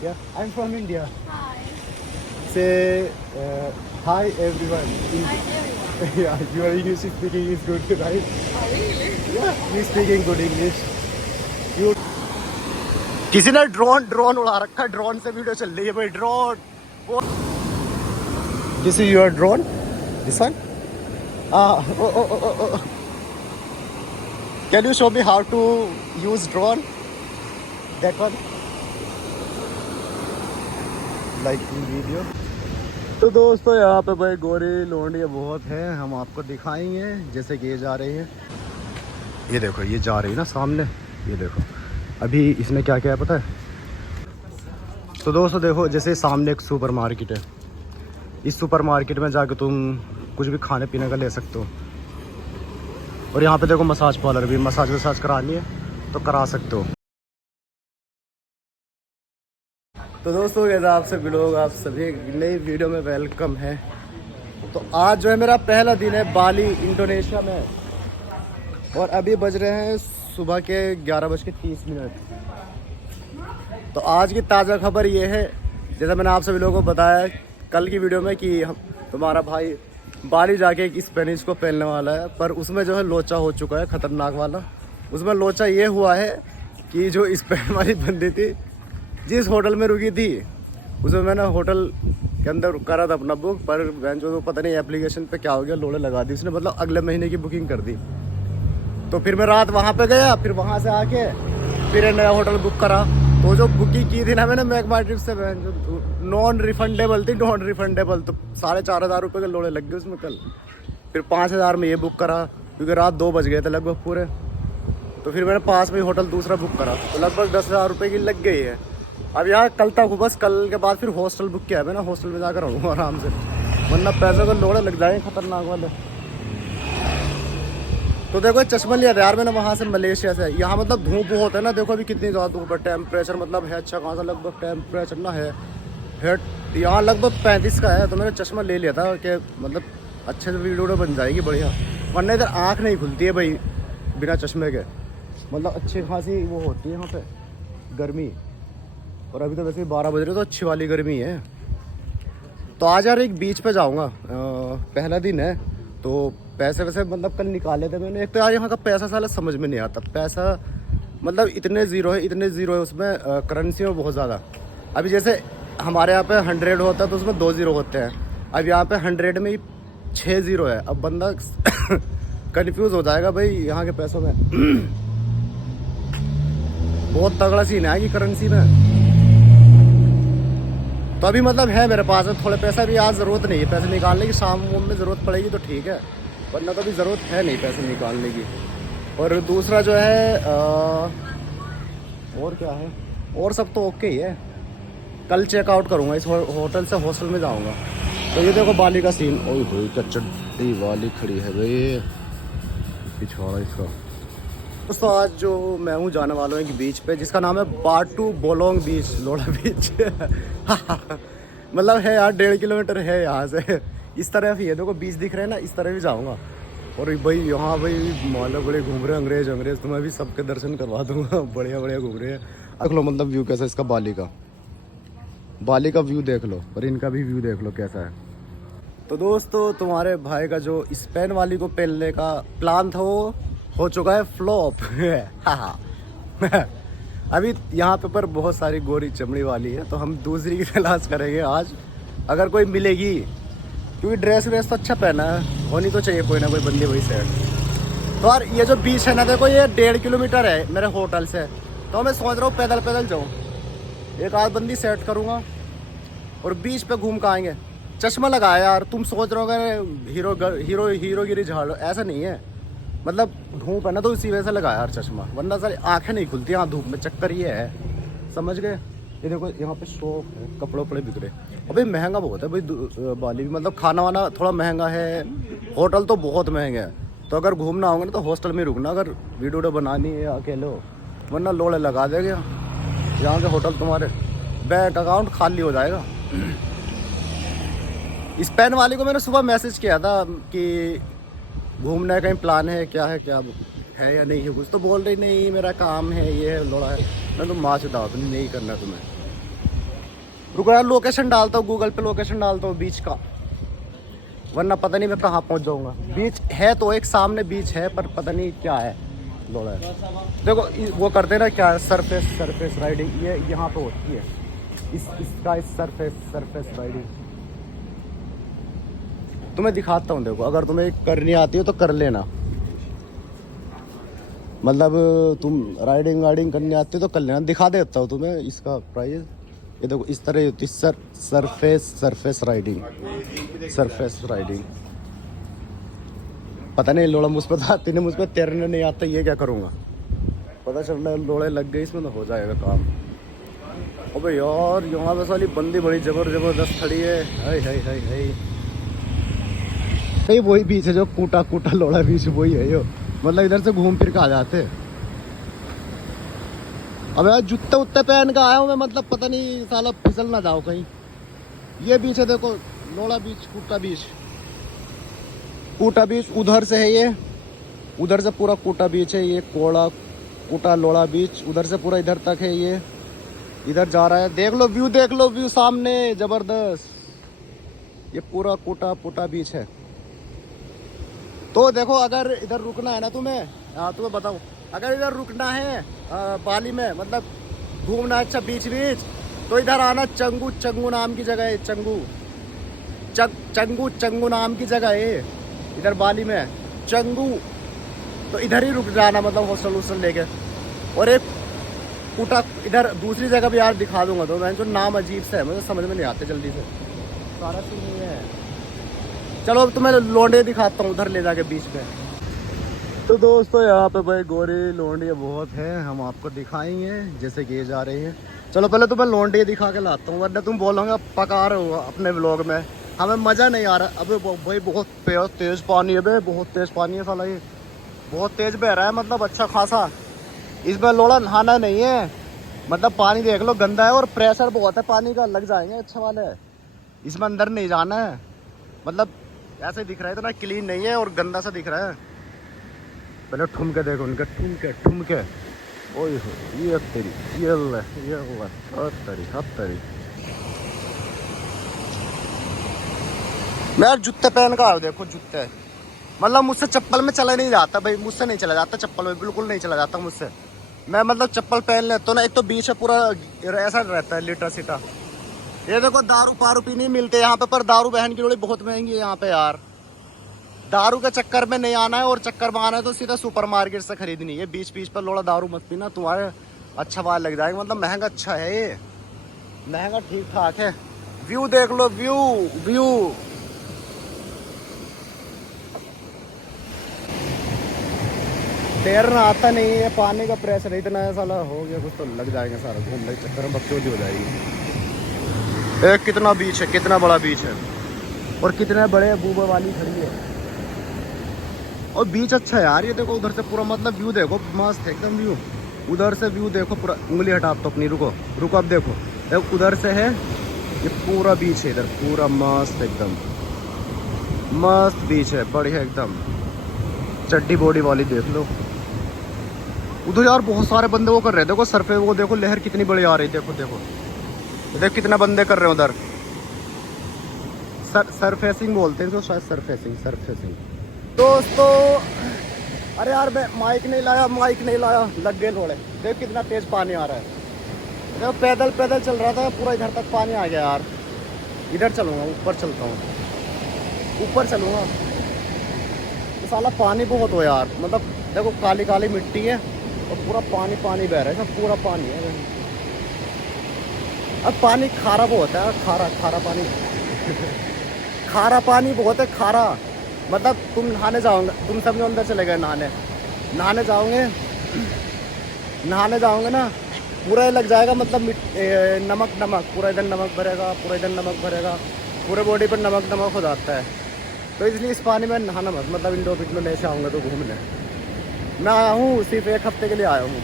India. I'm from India. Hi. Say hi everyone. Hi everyone. Yeah, your English speaking is good, right? Oh really? Yeah, you speaking good English. You. किसी ने drone उड़ा रखा है, drone से video चल रही है भाई, drone. This is your drone? This one? Oh. Can you show me how to use drone? That one? Like in video? तो दोस्तों यहाँ पे भाई गोरे लोंडिया बहुत हैं, हम आपको दिखाएंगे। जैसे कि ये जा रही है, ये देखो, ये जा रही है ना सामने, ये देखो। अभी इसने क्या किया है पता है? तो दोस्तों देखो, जैसे सामने एक सुपर मार्केट है, इस सुपर मार्केट में जाके तुम कुछ भी खाने पीने का ले सकते हो। और यहाँ पे देखो मसाज पार्लर भी, मसाज वसाज करानी है तो करा सकते हो। तो दोस्तों कैसे आप सभी लोग, आप सभी नई वीडियो में वेलकम है। तो आज जो है मेरा पहला दिन है बाली इंडोनेशिया में, और अभी बज रहे हैं सुबह के 11:30। तो आज की ताज़ा खबर ये है, जैसा मैंने आप सभी लोगों को बताया कल की वीडियो में, कि तुम्हारा भाई बाली जाके एक स्पेनिश को पहनने वाला है, पर उसमें जो है लोचा हो चुका है ख़तरनाक वाला। उसमें लोचा ये हुआ है कि जो स्पेन वाली बंदी थी, जिस होटल में रुकी थी, उसमें मैंने होटल के अंदर करा था अपना बुक, पर जो पता नहीं एप्लीकेशन पे क्या हो गया, लोड़े लगा दी उसने, मतलब अगले महीने की बुकिंग कर दी। तो फिर मैं रात वहाँ पे गया, फिर वहाँ से आके फिर एक नया होटल बुक करा। तो जो बुकिंग की थी ना मैंने मैक माई ट्रिप से, जो नॉन रिफंडेबल थी, नॉन रिफंडेबल, तो 4,500 रुपये के लोड़े लग गए उसमें कल। फिर 5,000 में ये बुक करा, क्योंकि रात 2 बज गए थे लगभग पूरे। तो फिर मैंने पास में होटल दूसरा बुक करा, तो लगभग 10,000 रुपये की लग गई है। अब यहाँ कल तक हूँ, बस कल के बाद फिर हॉस्टल बुक किया है मैंने, हॉस्टल में जाकर रहूँगा आराम से, वरना पैसों के लोड़े लग जाएंगे खतरनाक वाले। तो देखो चश्मा लिया था यार मैंने वहाँ से, मलेशिया से। यहाँ मतलब धूप बहुत है ना, देखो अभी कितनी ज़्यादा धूप है। टेम्परेचर मतलब है अच्छा खासा, लगभग टेम्परेचर ना है यहाँ लगभग 35 का है। तो मैंने चश्मा ले लिया था कि मतलब अच्छे से वीडियो बन जाएगी बढ़िया, वरना इधर आँख नहीं खुलती है भाई बिना चश्मे के। मतलब अच्छी खासी वो होती है यहाँ पे गर्मी, और अभी तो वैसे 12 बज रहे, तो अच्छी वाली गर्मी है। तो आज यार एक बीच पे जाऊँगा, पहला दिन है। तो पैसे वैसे मतलब कल निकाले थे मैंने। एक तो यार यहाँ का पैसा साला समझ में नहीं आता, पैसा मतलब इतने ज़ीरो है उसमें, करेंसी में बहुत ज़्यादा। अभी जैसे हमारे यहाँ पे 100 होता है तो उसमें 2 ज़ीरो होते हैं, अब यहाँ पे 100 में ही 6 ज़ीरो है। अब बंदा कंफ्यूज हो जाएगा भाई यहाँ के पैसों में। बहुत तगड़ा सीन है कि करेंसी में। तो अभी मतलब है मेरे पास में थोड़े पैसा, भी आज ज़रूरत नहीं है पैसे निकालने की, शाम में ज़रूरत पड़ेगी तो ठीक है, वरना तो अभी ज़रूरत है नहीं पैसे निकालने की। और दूसरा जो है और क्या है, और सब तो ओके ही है। कल चेकआउट करूँगा इस होटल से, हॉस्टल में जाऊँगा। तो ये देखो बाली का सीन, ओए भाई क्या चड्डी वाली खड़ी है भाई, पिछवाड़ा इसका। दोस्तों आज जो मैं हूँ जाने वाला हूँ एक बीच पे, जिसका नाम है बाटू बोलोंग बीच, लोड़ा बीच। मतलब है यार 1.5 किलोमीटर है यहाँ से। इस तरफ ही है, देखो बीच दिख रहे हैं ना, इस तरफ ही जाऊँगा। और भाई यहाँ भाई माला बड़े घूम रहे हैं अंग्रेज, तो मैं भी सबके दर्शन करवा दूँगा। बढ़िया घूम रहे हैं। देख लो मतलब व्यू कैसा है इसका, बाली का व्यू देख लो, और इनका भी व्यू देख लो कैसा है। तो दोस्तों तुम्हारे भाई का जो स्पेन वाली को पहनने का प्लान था वो हो चुका है फ्लॉप। अभी यहाँ पे पर बहुत सारी गोरी चमड़ी वाली है, तो हम दूसरी की तलाश करेंगे आज, अगर कोई मिलेगी। क्योंकि ड्रेस तो अच्छा पहना है, होनी तो चाहिए कोई ना कोई बंदी वही सेट। तो यार ये जो बीच है ना, देखो ये 1.5 किलोमीटर है मेरे होटल से, तो मैं सोच रहा हूँ पैदल जाऊँ, एक आध बंदी सेट करूँगा और बीच पे घूम कर आएंगे। चश्मा लगाया यार, तुम सोच रहे हो हीरोगिरी झाड़ लो, ऐसा नहीं है। मतलब धूप है ना, तो इसी वजह से लगाया यार चश्मा, वरना सारी आंखें नहीं खुलती यहाँ धूप में, चक्कर ये है, समझ गए। ये देखो यहाँ पे शॉप है, कपड़े वपड़े बिक रहे। अभी महंगा बहुत है भाई बाली भी, मतलब खाना वाना थोड़ा महंगा है, होटल तो बहुत महंगे हैं। तो अगर घूमना होगा ना तो हॉस्टल में रुकना, अगर वीडियो बनानी है अकेले हो, वरना लोड़े लगा देंगे यहाँ के होटल, तुम्हारे बैंक अकाउंट खाली हो जाएगा। स्पेन वाले को मैंने सुबह मैसेज किया था कि घूमने का कहीं प्लान है क्या है या नहीं है कुछ, तो बोल रही नहीं मेरा काम है, ये है लोड़ा है। मैं तो माँ से दावत नहीं करना तुम्हें। रुको यार, लोकेशन डालता हूँ, गूगल पे लोकेशन डालता हूँ बीच का, वरना पता नहीं मैं कहाँ पहुँच जाऊँगा। बीच है तो एक सामने बीच है, पर पता नहीं क्या है लोड़ा है। देखो वो करते हैं ना क्या, सरफेस राइडिंग, ये यहाँ पे होती है इसका सरफेस राइडिंग। तुम्हें दिखाता हूँ, देखो अगर तुम्हें करनी आती है तो कर लेना, मतलब तुम राइडिंग करनी आती है तो कर लेना। दिखा देता हूँ तुम्हें इसका प्राइस। ये देखो इस तरह होती है सरफेस राइडिंग। पता नहीं लोड़ा मुझ पर आती नहीं, मुझ पर तैरने नहीं आता, ये क्या करूँगा। पता चल रहा है लोड़े लग गई इसमें तो हो जाएगा काम। अबे यार यहाँ पे साली बंदी बड़ी जबरदस्त खड़ी है। हाय नहीं, वही बीच है जो कूटा लोड़ा बीच, वही है यो। मतलब इधर से घूम फिर के आ जाते। अब यार जूते उत्ते पहन के आया हूँ मैं, मतलब पता नहीं साला फिसल ना जाओ कहीं। ये बीच है देखो, लोड़ा बीच, कूटा बीच उधर से है ये, उधर से पूरा कूटा बीच है ये, कूटा लोड़ा बीच उधर से पूरा इधर तक है ये, इधर जा रहा है। देख लो व्यू सामने जबरदस्त। ये पूरा कूटा बीच है। तो देखो अगर इधर रुकना है ना तुम्हें, तुम्हें बताऊं, अगर इधर रुकना है बाली में, मतलब घूमना अच्छा बीच तो इधर आना। चंगू नाम की जगह है, चंगू नाम की जगह है इधर बाली में, चंगू। तो इधर ही रुक जाना, मतलब हॉस्टल लेके। और एक कूटा इधर दूसरी जगह भी यार दिखा दूंगा, तो मैं जो नाम अजीब से है मुझे समझ में नहीं आते जल्दी से, सारा सीन नहीं है। चलो अब तुम्हें लोंडे दिखाता हूँ उधर ले जाके बीच में। तो दोस्तों यहाँ पे भाई गोरी लोंडियाँ बहुत हैं, हम आपको दिखाएंगे जैसे कि ये जा रही हैं। चलो पहले तुम्हें लोंडियाँ दिखा के लाता हूँ, वरना तुम बोलोगे पका रहे हो अपने व्लॉग में, हमें मज़ा नहीं आ रहा। अबे भाई बहुत तेज़ पानी है, बहुत तेज़ पानी है साला, ये बहुत तेज़ बह रहा है, मतलब अच्छा खासा। इसमें लोड़ा नहाना नहीं है, मतलब पानी देख लो गंदा है और प्रेशर बहुत है पानी का, लग जाएंगे अच्छे वाले। इसमें अंदर नहीं जाना है, मतलब ऐसे दिख रहा है, इतना क्लीन नहीं है और गंदा सा दिख रहा है। पहले ठुमके देखो उनके, ठुमके ओए हो, ये तेरी ये तरी। मैं यार जूते पहन का देखो, जूते मतलब मुझसे चप्पल में चला नहीं जाता भाई, मुझसे नहीं चला जाता चप्पल में, बिल्कुल नहीं चला जाता मुझसे। मैं मतलब चप्पल पहन लेता हूँ ना, एक तो बीच है पूरा ऐसा रहता है लिटा सीटा। ये देखो दारू पारू पी नहीं मिलते यहाँ पे, पर दारू बहन की लोड़ी बहुत महंगी है यहाँ पे यार। दारू के चक्कर में नहीं आना है, और चक्कर में आना है तो सीधा सुपरमार्केट से खरीदनी है। बीच पर लोड़ा दारू मत पीना, तुम्हारे अच्छा बाल लग जाएगा। मतलब महंगा अच्छा है ये, महंगा ठीक ठाक है। व्यू देख लो, व्यू तैरना आता नहीं है, पानी का प्रेशर इतना है साला, हो गया कुछ तो लग जाएंगे सारा, घूमने के चक्कर में बकचोदी हो जाएगी। कितना बीच है, कितना बड़ा बीच है, और कितने बड़े बूबा वाली खड़ी है। और बीच अच्छा है यार, ये देखो उधर से पूरा मतलब व्यू देखो, मस्त है एकदम व्यू। उधर से व्यू देखो पूरा, उंगली हटा तो अपनी, रुको अब देखो उधर से है ये पूरा बीच है, इधर पूरा मस्त एकदम मस्त बीच है, बढ़िया एकदम। चड्डी बॉडी वाली देख लो उधर यार, बहुत सारे बंदे वो कर रहे हैं, देखो सर पे वो देखो लहर कितनी बड़ी आ रही है, देखो कितने बंदे कर रहे हैं उधर। सरफेसिंग बोलते हैं इसको शायद, सरफेसिंग। दोस्तों अरे यार मैं माइक नहीं लाया, लग गए थोड़े। देख कितना तेज पानी आ रहा है, देखो पैदल चल रहा था, पूरा इधर तक पानी आ गया यार। इधर चलूँगा, ऊपर चलता हूँ, ऊपर चलूँगा। तो साला पानी बहुत हो यार, मतलब देखो काली मिट्टी है और पूरा पानी बह रहा है, सब पूरा पानी है। अब पानी खारा बहुत है, खारा पानी खारा पानी बहुत है, खारा। मतलब तुम नहाने जाओगे, तुम सब अंदर चले गए नहाने जाओगे ना, पूरा लग जाएगा, मतलब नमक पूरा इधर नमक भरेगा, पूरे बॉडी पर नमक हो जाता है। तो इसलिए इस पानी में नहाना मत, मतलब इंडो फिटलो ले से आऊँगा तो घूमने। मैं आया हूँ सिर्फ 1 हफ्ते के लिए आया हूँ,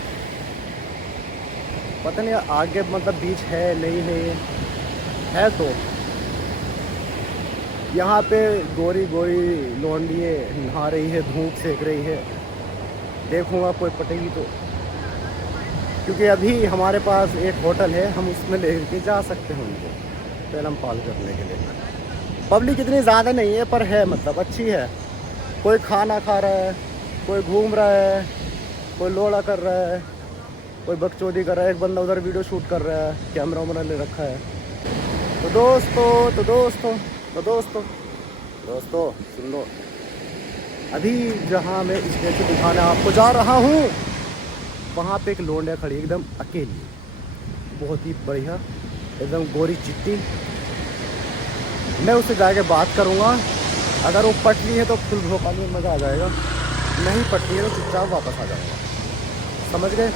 पता नहीं आगे मतलब बीच है नहीं है। तो यहाँ पे गोरी लौंडिये नहा रही है, धूप सेक रही है, देखूँगा कोई पटेगी तो। क्योंकि अभी हमारे पास एक होटल है, हम उसमें ले के जा सकते हैं उनको पेलम पाल करने के लिए। पब्लिक इतनी ज़्यादा नहीं है पर है, मतलब अच्छी है। कोई खाना खा रहा है, कोई घूम रहा है, कोई लोड़ा कर रहा है, कोई बकचोदी कर रहा है। एक बंदा उधर वीडियो शूट कर रहा है, कैमरा वैमरा ले रखा है। तो दोस्तों सुन लो, अभी जहाँ मैं स्टेचू दिखाने आपको जा रहा हूँ वहाँ पे एक लोंडिया खड़ी है एकदम अकेली, बहुत ही बढ़िया, एकदम गोरी चिट्टी। मैं उससे जाके बात करूँगा, अगर वो पटली है तो फुल भोपाल में मज़ा आ जाएगा, नहीं पटली है तो चुपचाप वापस आ जाऊँगा। समझ गए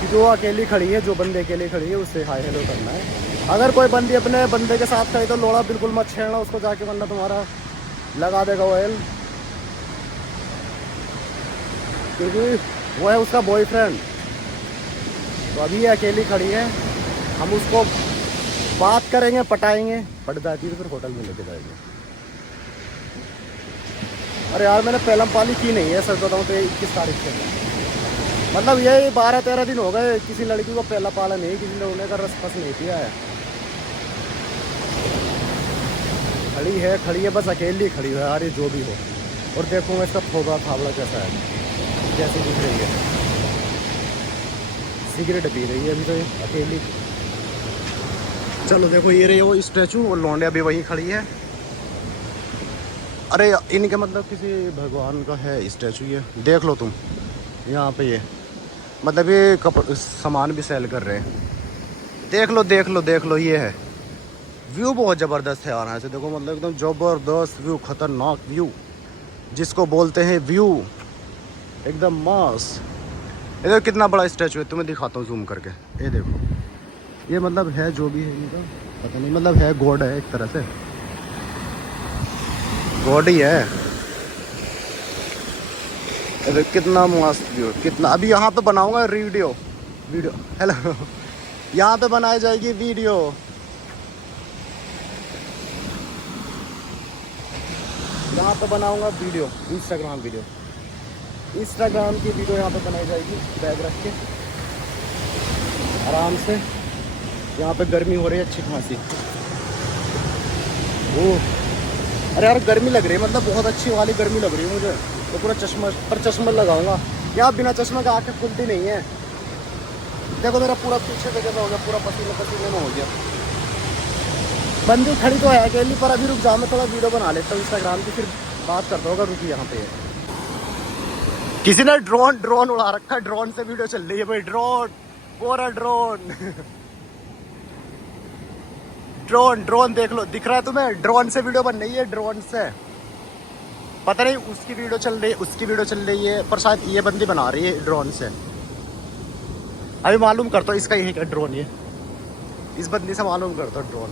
कि जो अकेली खड़ी है, जो बंदे अकेली खड़ी है उससे हाय हेलो करना है। अगर कोई बंदी अपने बंदे के साथ खड़ी तो लोड़ा बिल्कुल मत छेड़ना उसको जाके, वरना तुम्हारा लगा देगा ऑयल, क्योंकि वो है उसका बॉयफ्रेंड। तो अभी ये अकेली खड़ी है, हम उसको बात करेंगे, पटाएंगे, पट जाती है तो फिर होटल में लेके जाएंगे। अरे यार मैंने पेलम पाली की नहीं है सच बताऊँ तो, 21 तारीख से, मतलब ये 12-13 दिन हो गए किसी लड़की को पहला पाला नहीं, किसी ने उन्हें का रस पस नहीं पिया है। खड़ी है बस अकेली खड़ी है यार, ये जो भी हो। और देखो मैं इसका फोगा फावड़ा कैसा है, कैसी दिख रही है, सिगरेट पी रही है अभी तो ये अकेली। चलो देखो ये रही वो स्टैचू, और लौंडिया भी वहीं खड़ी है। अरे इनके मतलब किसी भगवान का है स्टैचू, ये देख लो तुम यहाँ पे, ये मतलब ये सामान भी सेल कर रहे हैं। देख लो ये है। व्यू बहुत ज़बरदस्त है यहाँ से, देखो मतलब एकदम ज़बरदस्त व्यू, खतरनाक व्यू जिसको बोलते हैं व्यू, एकदम मस्त। ये देखो कितना बड़ा स्टैचू है, तुम्हें दिखाता हूँ जूम करके। ये देखो, ये मतलब है जो भी है इनका पता नहीं, मतलब है गॉड है एक तरह से, गॉड ही है। ये देखो कितना मस्त व्यू, कितना। अभी यहाँ पे बनाऊंगा वीडियो हेलो यहाँ पे बनाई जाएगी वीडियो। यहाँ पे बनाऊंगा वीडियो, इंस्टाग्राम की वीडियो यहाँ पे बनाई जाएगी, बैग रख के आराम से। यहाँ पे गर्मी हो रही है अच्छी खासी। ओह अरे यार गर्मी लग रही है, मतलब बहुत अच्छी वाली गर्मी लग रही है मुझे। तो पूरा चश्मा लगाऊंगा, यहाँ बिना चश्मा के आँखें खुलती नहीं है। देखो मेरा पूरा पीछे से कैसा हो गया, पूरा पसीने में हो गया। बंदी खड़ी तो है अकेली, पर अभी रुक जाओ, मैं थोड़ा वीडियो बना लेता हूँ इंस्टाग्राम की, फिर बात करता होगा। रुकी यहाँ पे किसी ने ड्रोन उड़ा रखा है, ड्रोन से वीडियो चल रही है भाई, पूरा ड्रोन देख लो, दिख रहा है तुम्हें? ड्रोन से वीडियो बन रही है, ड्रोन से। पता नहीं उसकी वीडियो चल रही है, पर शायद ये बंदी बना रही है ड्रोन से। अभी मालूम करता हूँ इसका ये क्या ड्रोन, ये इस बंदी से मालूम करता हूँ ड्रोन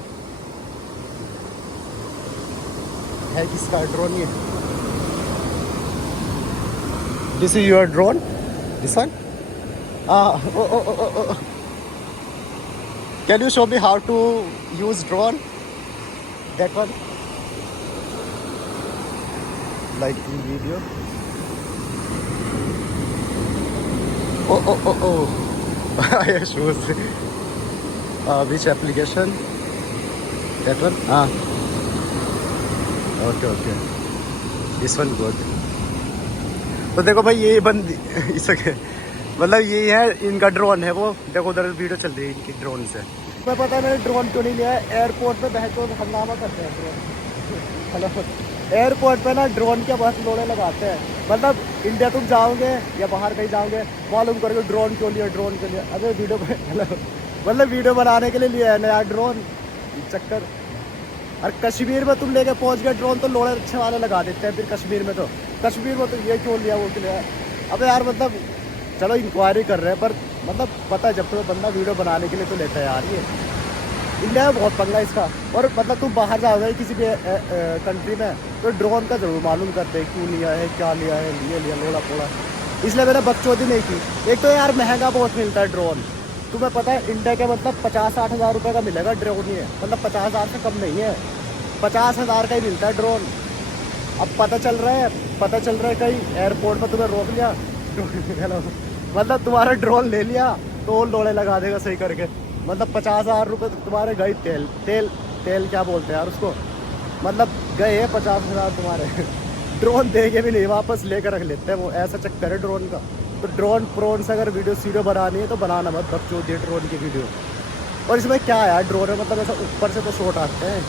है किसका ड्रोन। ये this is your drone, this one. Can you show me how to use drone, that one, like in video. ये shoes, which application, that one. Okay this one good. तो देखो भाई ये बंद इसके मतलब ये है इनका ड्रोन है, वो देखो उधर वीडियो चल रही है इनकी ड्रोन से। मैं पता है मैंने ड्रोन क्यों नहीं लिया है, एयरपोर्ट पे बहस तो हंगामा करते हैं ड्रोन। हेलो, एयरपोर्ट पे ना ड्रोन के बहुत लोड़े लगाते हैं, मतलब इंडिया तुम जाओगे या बाहर कहीं जाओगे मालूम करोगे ड्रोन क्यों लिया। अबे वीडियो मतलब वीडियो बनाने के लिए लिया है नया ड्रोन, चक्कर। और कश्मीर में तुम लेके पहुंच गए ड्रोन तो लोड़े अच्छे वाले लगा देते हैं फिर कश्मीर में तो ये क्यों लिया वो क्यों लिया। अबे यार मतलब चलो इंक्वायरी कर रहे हैं, पर मतलब पता है जब तुम्हें बंदा वीडियो बनाने के लिए तो लेता है यार। ये इंडिया में बहुत पंगा इसका। और मतलब तुम बाहर जाओगे किसी भी कंट्री में तो ड्रोन का जरूर मालूम करते हैं क्यों लिया है, क्या लिया है, लिया लोड़ा पोड़ा। इसलिए मैंने बकचोदी नहीं की। एक तो यार महंगा बहुत मिलता है ड्रोन, तुम्हें पता है इंडिया के मतलब 50-60 हज़ार रुपये का मिलेगा ड्रोन। ये मतलब 50 हज़ार से कम नहीं है, 50 हज़ार का ही मिलता है ड्रोन। अब पता चल रहा है कहीं एयरपोर्ट पर तुम्हें रोक लिया मतलब तुम्हारा ड्रोन ले लिया टोल डोले लगा देगा सही करके। मतलब 50,000 रुपये तुम्हारे गए तेल तेल तेल क्या बोलते हैं यार उसको, मतलब गए 50,000 तुम्हारे। ड्रोन देके भी नहीं वापस लेकर रख लेते हैं वो, ऐसा चक्कर है ड्रोन का। तो ड्रोन से अगर वीडियो सीधे बनानी है तो बनाना मत बकचोदी ड्रोन की वीडियो। और इसमें क्या है यार, ड्रोन है मतलब ऐसा ऊपर से तो शॉट आते हैं,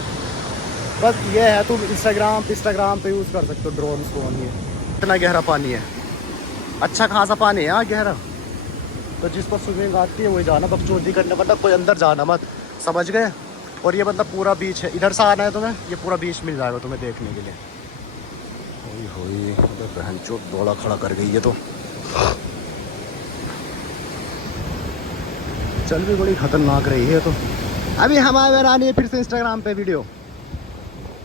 बस ये है तुम इंस्टाग्राम पे यूज़ कर सकते हो ड्रोन को। ये इतना गहरा पानी है, अच्छा खासा पानी है यहाँ गहरा। तो जिसको स्विमिंग आती है वही जाना, बकचोदी करने मतलब कोई अंदर जाना मत, समझ गए। और ये मतलब पूरा बीच है, इधर से आना है तुम्हें, ये पूरा बीच मिल जाएगा तुम्हें देखने के लिए। बहन चोट दौड़ा खड़ा कर गई है तो चल भी बड़ी खतरनाक रही है। तो अभी हमारे बनानी है फिर से इंस्टाग्राम पे वीडियो।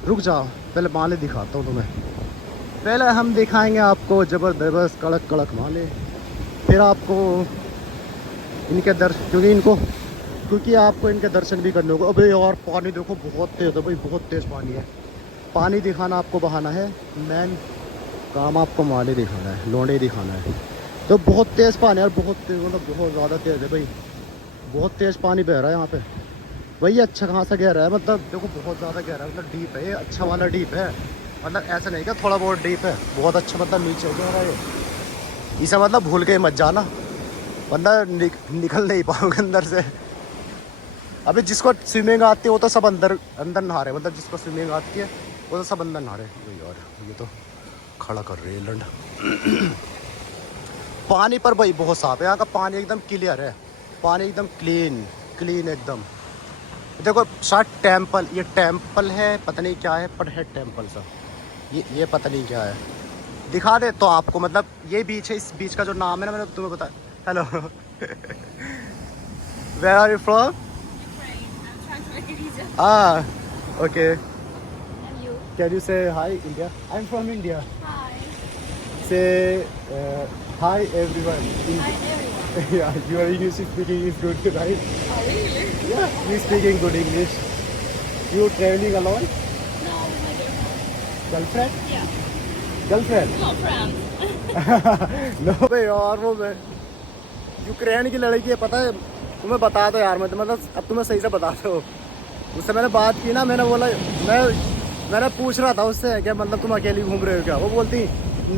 रुक जाओ पहले माले दिखाता हूँ तुम्हें। पहले हम दिखाएंगे आपको ज़बरदस्त कड़क कड़क माले, फिर आपको इनके दर्शन, क्योंकि आपको इनके दर्शन भी करने होगा। अबे यार पानी देखो बहुत तेज़ है भाई, बहुत तेज़ पानी है। पानी दिखाना आपको बहाना है, मेन काम आपको माले दिखाना है, लोंडे दिखाना है। तो बहुत तेज़ पानी है, बहुत तेज़ मतलब बहुत ज़्यादा तेज़ है भाई, बहुत तेज़ पानी बह रहा है यहाँ पे भाई। अच्छा खासा गहरा है, मतलब देखो बहुत ज़्यादा गहरा है, मतलब डीप है ये, अच्छा वाला डीप है। मतलब ऐसा नहीं कि थोड़ा बहुत डीप है, बहुत अच्छा मतलब नीचे हो गया ये। इसे मतलब भूल के मत जाना, वरना निकल नहीं पाओगे अंदर से। अभी जिसको स्विमिंग आती है वो तो सब अंदर नहा रहे, मतलब जिसको स्विमिंग आती है वो तो सब अंदर नहा रहे। यार ये तो खड़ा कर रही है लंड। पानी पर भाई बहुत साफ है यहाँ का, पानी एकदम क्लियर है, पानी एकदम क्लीन एकदम। देखो शायद टेम्पल, ये टेम्पल है पता नहीं क्या है, पर है टेम्पल सा, ये पता नहीं क्या है। दिखा दे तो आपको, मतलब ये बीच है, इस बीच का जो नाम है ना मैंने तुम्हें बता। Hello where are you from? Okay, can you say hi India? I am from India. Say hi everyone. Yeah, your English speaking is good, right? Oh, really? Yeah, you speaking good English. You traveling alone? No, my Girlfriend? Yeah. Girlfriend? Not friends. No यार, वो मैं Ukraine की लड़की है, पता है तुम्हें? बता दो यार, मतलब अब तुम्हें सही से बता दो। उससे मैंने बात की ना, मैंने बोला, मैंने पूछ रहा था उससे क्या मतलब तुम अकेली घूम रहे हो क्या? वो बोलती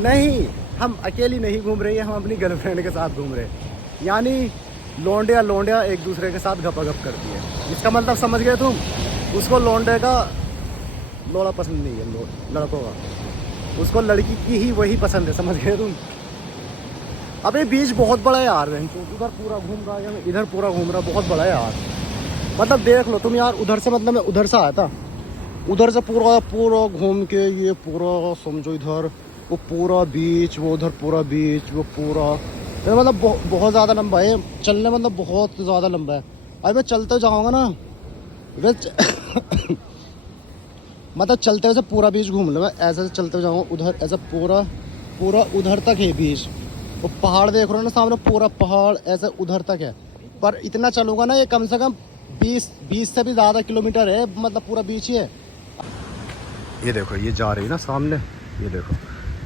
नहीं, हम अकेली नहीं घूम रही है, हम अपनी गर्लफ्रेंड के साथ घूम रहे हैं। यानी लोंडिया एक दूसरे के साथ गपागप करती है। इसका मतलब समझ गए तुम? उसको लोंडे का लोड़ा पसंद नहीं है, लड़कों का, उसको लड़की की ही वही पसंद है, समझ गए तुम? अबे बीच बहुत बड़ा है यार, उधर पूरा घूम रहा है, इधर पूरा घूम रहा है, बहुत बड़ा है यार। मतलब देख लो तुम यार, उधर से मतलब मैं उधर से आया था, उधर से पूरा घूम के ये पूरा समझो इधर वो पूरा बीच, वो उधर पूरा बीच, वो पूरा तो मतलब बहुत ज़्यादा लंबा है चलने, मतलब बहुत ज़्यादा लंबा है। अभी मैं चलते जाऊँगा ना मतलब चलते हुए पूरा बीच घूम लूँगा, ऐसे चलते जाऊँगा उधर, ऐसा पूरा उधर तक है बीच। वो पहाड़ देख रहे हो ना सामने, पूरा पहाड़ ऐसे उधर तक है। पर इतना चलूँगा ना, ये कम से कम 20 से भी ज़्यादा किलोमीटर है, मतलब पूरा बीच ही है। ये देखो ये जा रही है ना सामने, ये देखो।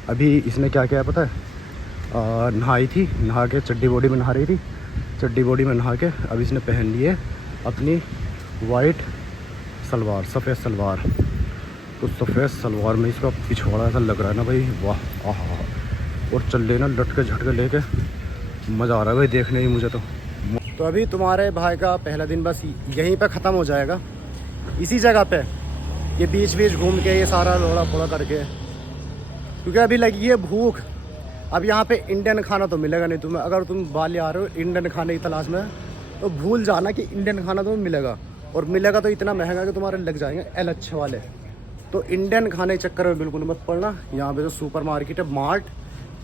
अभी इसने क्या किया पता है? नहाई थी, नहा के चड्डी बॉडी में नहा रही थी, चड्डी बॉडी में नहा के अब इसने पहन ली है अपनी वाइट सलवार, सफ़ेद सलवार। तो सफ़ेद सलवार में इसका पिछवाड़ा ऐसा लग रहा है ना भाई, वाह आहा। और चल लेना लटके झटके लेके, मज़ा आ रहा है भाई देखने में मुझे तो अभी तुम्हारे भाई का पहला दिन बस यहीं पे ख़त्म हो जाएगा, इसी जगह पे, ये बीच घूम के, ये सारा लोड़ा पोड़ा करके। क्योंकि अभी लगी है भूख। अब यहाँ पे इंडियन खाना तो मिलेगा नहीं तुम्हें, अगर तुम बाली आ रहे हो इंडियन खाने की तलाश में, तो भूल जाना कि इंडियन खाना तुम्हें मिलेगा। और मिलेगा तो इतना महंगा कि तुम्हारे लग जाएंगे एल अच्छे वाले। तो इंडियन खाने के चक्कर में बिल्कुल मत पड़ना। यहाँ पे जो सुपर मार्केट है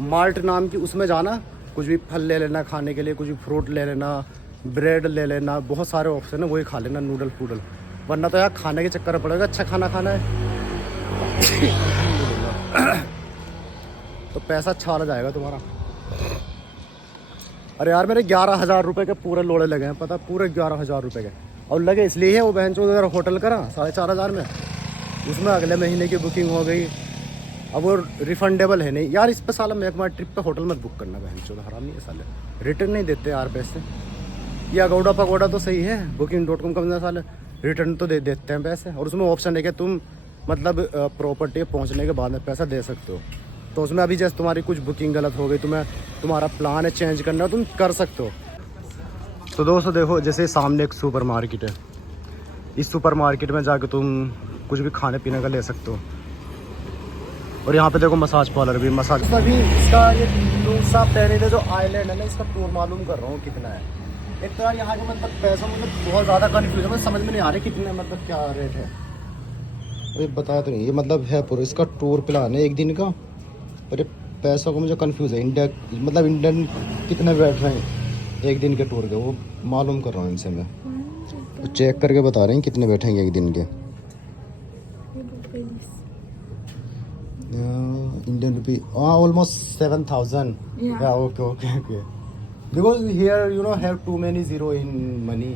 मार्ट नाम की, उसमें जाना, कुछ भी फल ले लेना खाने के लिए, कुछ भी फ्रूट ले लेना, ब्रेड ले लेना, बहुत सारे ऑप्शन है, वही खा लेना, नूडल फूडल। वरना तो यार खाने के चक्कर में पड़ेगा, अच्छा खाना खाना है तो पैसा अच्छा वाला जाएगा तुम्हारा। अरे यार मेरे 11,000 रुपये के पूरे लोड़े लगे हैं, पता, पूरे 11,000 रुपये के। और लगे इसलिए है, वो बहन चो अगर होटल करा 4,500 में, उसमें अगले महीने की बुकिंग हो गई। अब वो रिफंडेबल है नहीं यार, इस पे साला मैं एक बार ट्रिप पे होटल मत बुक करना, बहन चो हराम नहीं है साले, रिटर्न नहीं देते यार पैसे। ये अगोड़ा पगोड़ा तो सही है, Booking.com का साल रिटर्न तो दे देते हैं पैसे, और उसमें ऑप्शन है कि तुम मतलब प्रॉपर्टी पहुंचने के बाद में पैसा दे सकते हो। तो उसमें अभी जैसे तुम्हारी कुछ बुकिंग गलत हो गई, तुम्हारा प्लान है चेंज करना, तुम कर सकते हो। तो दोस्तों देखो, जैसे सामने एक सुपर मार्केट है, इस सुपर मार्केट में जाके तुम कुछ भी खाने पीने का ले सकते हो। और यहाँ पे देखो मसाज पार्लर भी, मसाज अभी इसका ये नुसा पेनिडा जो आइलैंड है ना, इसका टूर मालूम कर रहा हूँ कितना है। एक तो यार यहाँ के मतलब पैसा मुझे बहुत ज़्यादा कन्फ्यूज है, मुझे समझ में नहीं आ रहा कितने मतलब क्या रेट है, ये बता तो नहीं। ये मतलब है पूरा इसका टूर प्लान है 1 दिन का, पर ये पैसों को मुझे कंफ्यूज है। इंडिया मतलब इंडियन कितने बैठ रहे हैं 1 दिन के टूर के, वो मालूम कर रहा हूँ इनसे मैं, तो चेक करके बता रहे हैं कितने बैठेंगे 1 दिन के। Indian rupee almost 7,000। Okay because here you know have too many zero in money,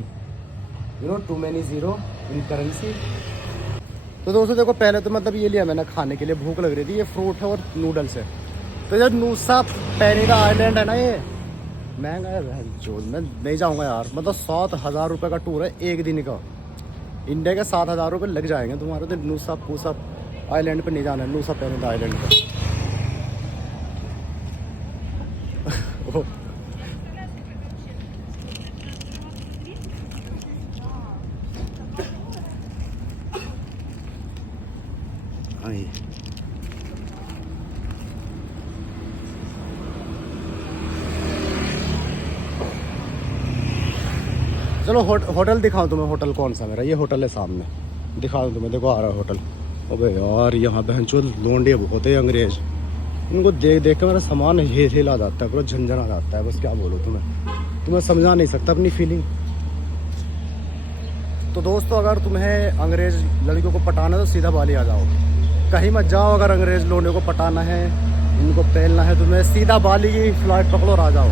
you know too many zero in currency। तो दोस्तों देखो, पहले तो मतलब ये लिया मैंने खाने के लिए, भूख लग रही थी। ये फ्रूट है और नूडल्स है। तो यार नुसा पेनिडा आइलैंड है ना, ये महंगा है जो, मैं नहीं जाऊँगा यार। मतलब 7,000 रुपये का टूर है 1 दिन का। इंडिया के 7,000 रुपये लग जाएंगे तुम्हारे। तो नुसा पूसा आइलैंड पे नहीं जाना है, नुसा पेनिडा आइलैंड पे। चलो होटल दिखाऊं तुम्हें। होटल कौन सा मेरा? ये होटल है सामने, दिखा दूँ तुम्हें। देखो आ रहा है होटल। अबे यार यहाँ बहनचोद लोंडे बहुत है अंग्रेज, इनको देख देख के मेरा सामान हिला जाता है, पूरा झंझना जाता है। बस क्या बोलूँ तुम्हें समझा नहीं सकता अपनी फीलिंग। तो दोस्तों, अगर तुम्हें अंग्रेज लड़कियों को पटाना है तो सीधा बाली आ जाओ, कहीं मत जाओ। अगर अंग्रेज लोंडे को पटाना है, इनको पहलना है, तुम्हें सीधा बाली की फ्लाइट पकड़ो और आ जाओ।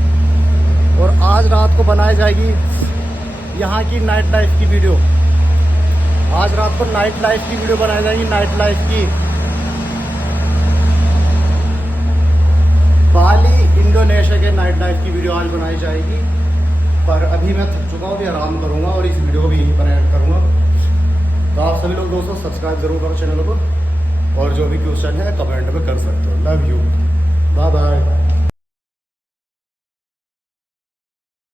और आज रात को बनाई जाएगी यहाँ की नाइट लाइफ की वीडियो। आज रात को नाइट लाइफ की वीडियो बनाई जाएगी, नाइट लाइफ की। बाली इंडोनेशिया के नाइट लाइफ की वीडियो आज बनाई जाएगी। पर अभी मैं थक चुका हूँ, अभी आराम करूँगा और इस वीडियो को भी यहीं पर ऐड करूँगा। तो आप सभी लोग दोस्तों सब्सक्राइब जरूर करो चैनल को, और जो भी क्वेश्चन है कमेंट में कर सकते हो। Love you, bye bye.